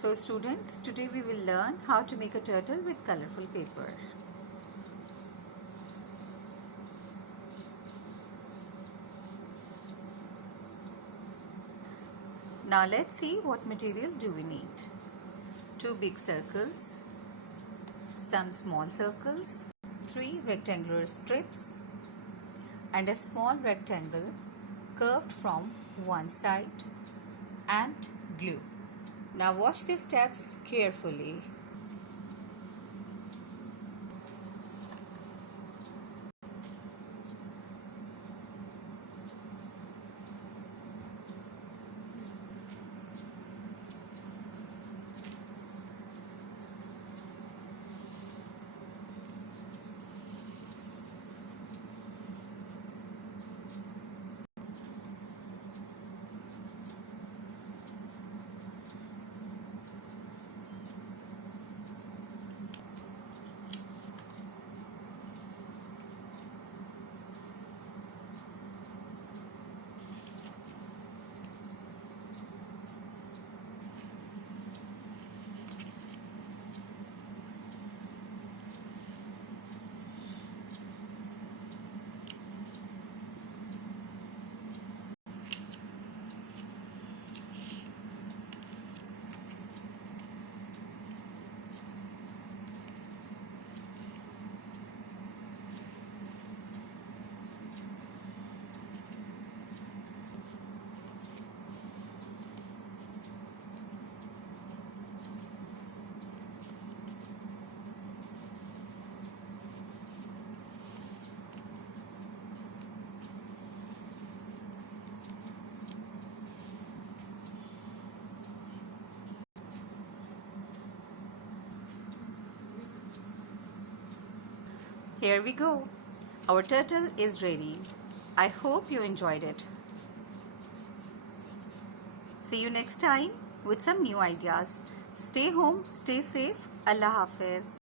So students, today we will learn how to make a turtle with colorful paper. Now let's see what material do we need. 2 big circles, some small circles, 3 rectangular strips, and a small rectangle curved from one side, and glue. Now watch these steps carefully. Here we go. Our turtle is ready. I hope you enjoyed it. See you next time with some new ideas. Stay home, stay safe. Allah Hafiz.